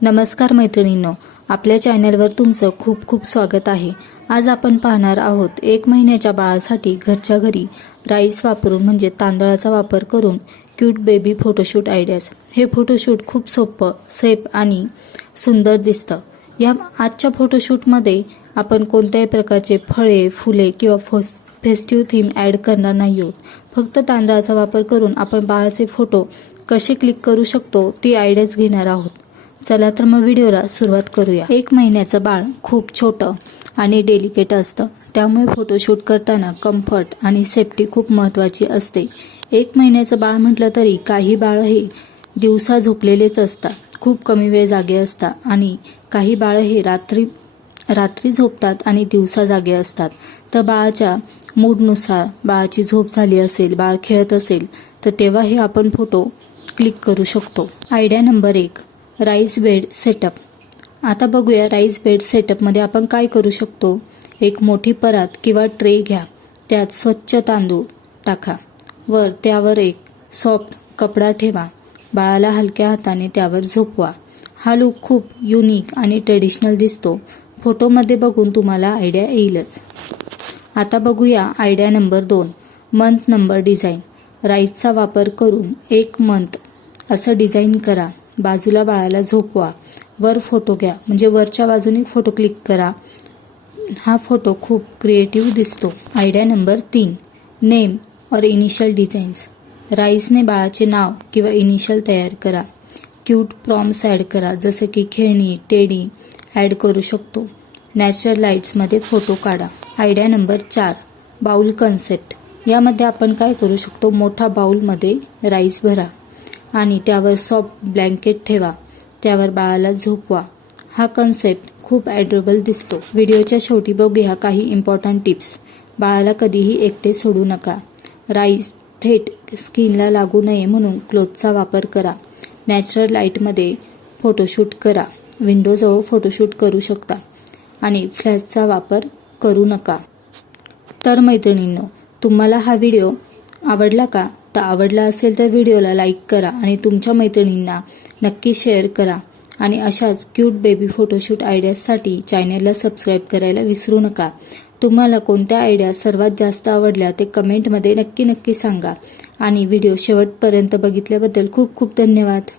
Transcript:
नमस्कार मैत्रिणींनो, आपल्या चॅनलवर तुमचं खूप खूप स्वागत आहे। आज आपण पाहणार आहोत 1 महिन्याच्या बाळासाठी घरच्या घरी राईस वापरून म्हणजे तांदळाचा वापर करून क्यूट बेबी फोटोशूट आयडियाज। हे फोटोशूट खूप सोपं, सेफ आणि सुंदर दिसतं। या आजच्या फोटोशूटमध्ये आपण कोणत्याही प्रकारचे फळे, फुले किंवा फेस्टिव्ह थीम ॲड करणार नाही आहोत। फक्त तांदळाचा वापर करून आपण बाळाचे फोटो कसे क्लिक करू शकतो ती आयडियाज घेणार आहोत। चला तर मग व्हिडिओला सुरुवात करूया। 1 महिन्याचं बाळ खूप छोटं आणि डेलिकेट असतं, त्यामुळे फोटोशूट करताना कम्फर्ट आणि सेफ्टी खूप महत्त्वाची असते। 1 महिन्याचं बाळ म्हटलं तरी काही बाळ हे दिवसा झोपलेलेच असतात, खूप कमी वेळ जागे असतात आणि काही बाळ हे रात्री झोपतात आणि दिवसा जागे असतात। तर बाळाच्या मूडनुसार बाळाची झोप झाली असेल, बाळ खेळत असेल तर तेव्हा हे आपण फोटो क्लिक करू शकतो। Idea number 1, rice bed setup. आता बघूया राईस बेड सेटअपमध्ये आपण काय करू शकतो। एक मोठी परात किंवा ट्रे घ्या, त्यात स्वच्छ तांदूळ टाका, त्यावर एक सॉफ्ट कपडा ठेवा, बाळाला हलक्या हाताने त्यावर झोपवा। हा लुक खूप युनिक आणि ट्रेडिशनल दिसतो। फोटोमध्ये बघून तुम्हाला आयडिया येईलच। आता बघूया idea number 2, month number design. राईसचा वापर करून 1 मंथ असं डिझाईन करा, बाजूला बाळाला झोपवा, वर फोटो घ्या म्हणजे वरच्या बाजूने फोटो क्लिक करा। हा फोटो खूप क्रिएटिव्ह दिसतो। आयडिया नंबर 3, नेम और इनिशियल डिझाईन्स। राईसने बाळाचे नाव किंवा इनिशियल तयार करा। क्यूट प्रॉम्प्ट्स ॲड करा, जसे की खेळणी, टेडी ॲड करू शकतो। नॅचरल लाईट्समध्ये फोटो काढा। Idea number 4, bowl concept. यामध्ये आपण काय करू शकतो, मोठा बाउलमध्ये राईस भरा आणि त्यावर सॉफ्ट ब्लँकेट ठेवा, त्यावर बाळाला झोपवा। हा कन्सेप्ट खूप ॲडोरेबल दिसतो। व्हिडिओच्या शेवटी बघूया काही इम्पॉर्टंट टिप्स। बाळाला कधीही एकटे सोडू नका। राईस थेट स्किनला लागू नये म्हणून क्लोथचा वापर करा। नॅचरल लाईटमध्ये फोटोशूट करा, विंडोजवळ फोटोशूट करू शकता आणि फ्लॅशचा वापर करू नका। तर मैत्रिणींनो, तुम्हाला हा व्हिडिओ आवडला का? तर आवडला असेल तर व्हिडिओला लाईक करा आणि तुमच्या मैत्रिणींना नक्की शेअर करा आणि अशाच क्यूट बेबी फोटोशूट आयडियाजसाठी चॅनलला सबस्क्राईब करायला विसरू नका। तुम्हाला कोणत्या आयडिया सर्वात जास्त आवडल्या ते कमेंटमध्ये नक्की सांगा आणि व्हिडिओ शेवटपर्यंत बघितल्याबद्दल खूप खूप धन्यवाद।